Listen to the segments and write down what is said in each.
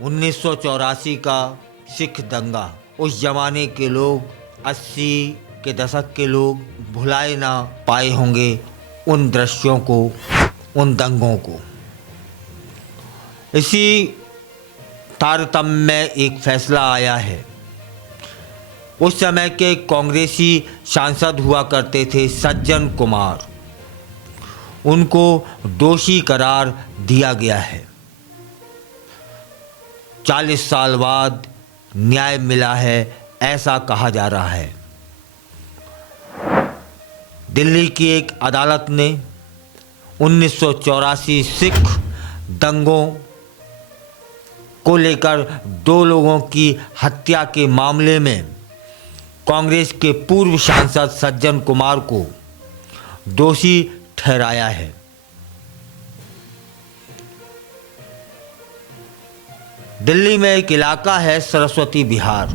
1984 का सिख दंगा, उस जमाने के लोग 80 के दशक के लोग भुलाए ना पाए होंगे उन दृश्यों को, उन दंगों को। इसी तारतम्य में एक फैसला आया है। उस समय के कांग्रेसी सांसद हुआ करते थे सज्जन कुमार, उनको दोषी करार दिया गया है। 40 साल बाद न्याय मिला है, ऐसा कहा जा रहा है। दिल्ली की एक अदालत ने 1984 सिख दंगों को लेकर 2 लोगों की हत्या के मामले में कांग्रेस के पूर्व सांसद सज्जन कुमार को दोषी ठहराया है। दिल्ली में एक इलाका है सरस्वती विहार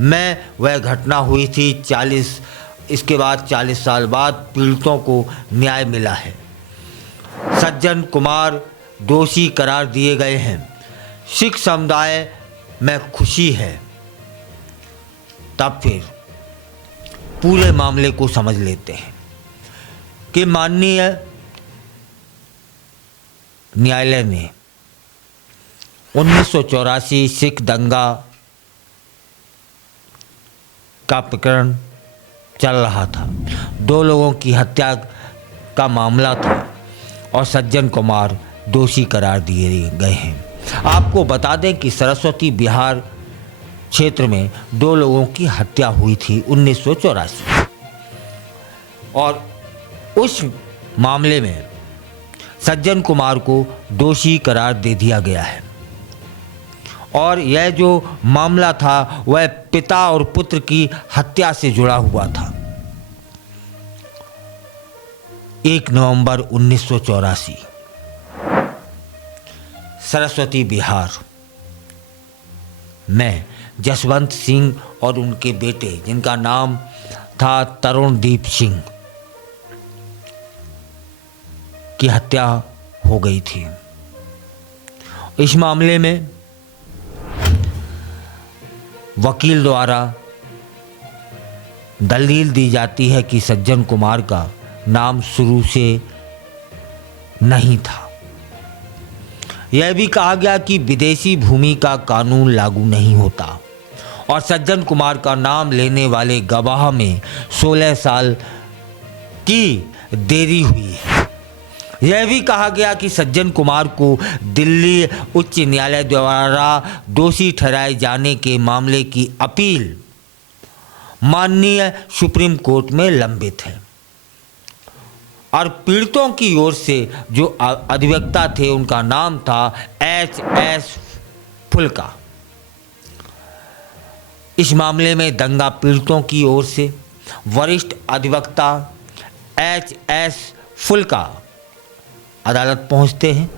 में वह घटना हुई थी। इसके बाद 40 साल बाद पीड़ितों को न्याय मिला है। सज्जन कुमार दोषी करार दिए गए हैं। सिख समुदाय में खुशी है। तब फिर पूरे मामले को समझ लेते हैं कि माननीय न्यायालय ने 1984 सिख दंगा का प्रकरण चल रहा था। 2 लोगों की हत्या का मामला था और सज्जन कुमार दोषी करार दिए गए हैं। आपको बता दें कि सरस्वती विहार क्षेत्र में 2 लोगों की हत्या हुई थी 1984 और उस मामले में सज्जन कुमार को दोषी करार दे दिया गया है। और यह जो मामला था वह पिता और पुत्र की हत्या से जुड़ा हुआ था। 1 नवंबर 1984 सरस्वती विहार में जसवंत सिंह और उनके बेटे, जिनका नाम था तरुणदीप सिंह, की हत्या हो गई थी। इस मामले में वकील द्वारा दलील दी जाती है कि सज्जन कुमार का नाम शुरू से नहीं था। यह भी कहा गया कि विदेशी भूमि का कानून लागू नहीं होता और सज्जन कुमार का नाम लेने वाले गवाह में 16 साल की देरी हुई है। यह भी कहा गया कि सज्जन कुमार को दिल्ली उच्च न्यायालय द्वारा दोषी ठहराए जाने के मामले की अपील माननीय सुप्रीम कोर्ट में लंबित है और पीड़ितों की ओर से जो अधिवक्ता थे उनका नाम था HS फुल्का। इस मामले में दंगा पीड़ितों की ओर से वरिष्ठ अधिवक्ता HS फुल्का अदालत पहुंचते हैं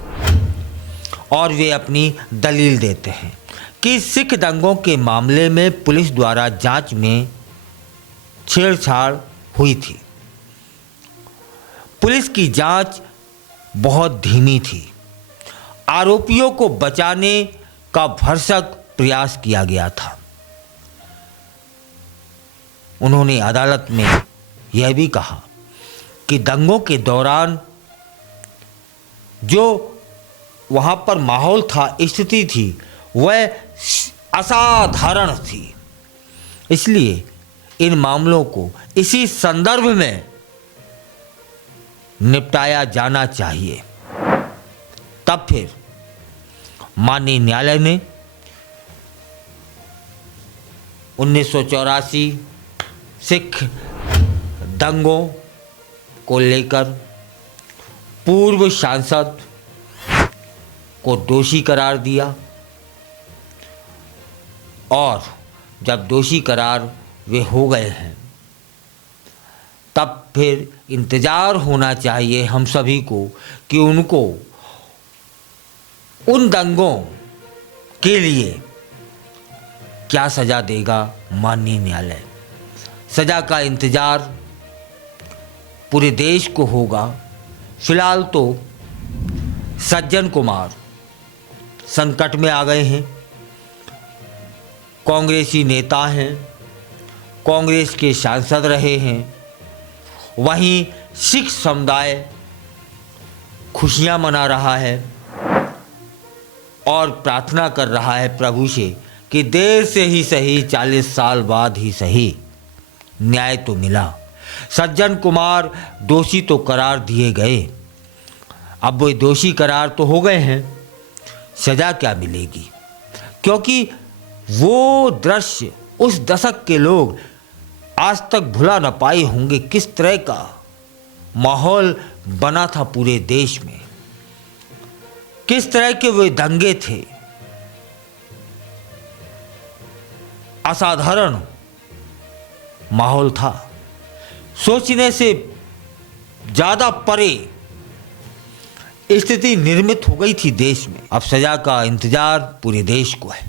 और वे अपनी दलील देते हैं कि सिख दंगों के मामले में पुलिस द्वारा जांच में छेड़छाड़ हुई थी। पुलिस की जांच बहुत धीमी थी। आरोपियों को बचाने का भरसक प्रयास किया गया था। उन्होंने अदालत में यह भी कहा कि दंगों के दौरान जो वहाँ पर माहौल था, स्थिति थी, वह असाधारण थी। इसलिए इन मामलों को इसी संदर्भ में निपटाया जाना चाहिए। तब फिर माननीय न्यायालय ने 1984 सिख दंगों को लेकर पूर्व सांसद को दोषी करार दिया और जब दोषी करार वे हो गए हैं तब फिर इंतज़ार होना चाहिए हम सभी को कि उनको उन दंगों के लिए क्या सज़ा देगा माननीय न्यायालय। सज़ा का इंतज़ार पूरे देश को होगा। फिलहाल तो सज्जन कुमार संकट में आ गए हैं। कांग्रेसी नेता हैं, कांग्रेस के सांसद रहे हैं, वहीं सिख समुदाय खुशियां मना रहा है और प्रार्थना कर रहा है प्रभु से कि देर से ही सही, 40 साल बाद ही सही न्याय तो मिला। सज्जन कुमार दोषी तो करार दिए गए, अब वो दोषी करार तो हो गए हैं, सजा क्या मिलेगी? क्योंकि वो दृश्य उस दशक के लोग आज तक भुला न पाए होंगे। किस तरह का माहौल बना था पूरे देश में, किस तरह के वे दंगे थे, असाधारण माहौल था, सोचने से ज़्यादा परे स्थिति निर्मित हो गई थी देश में। अब सजा का इंतजार पूरे देश को है।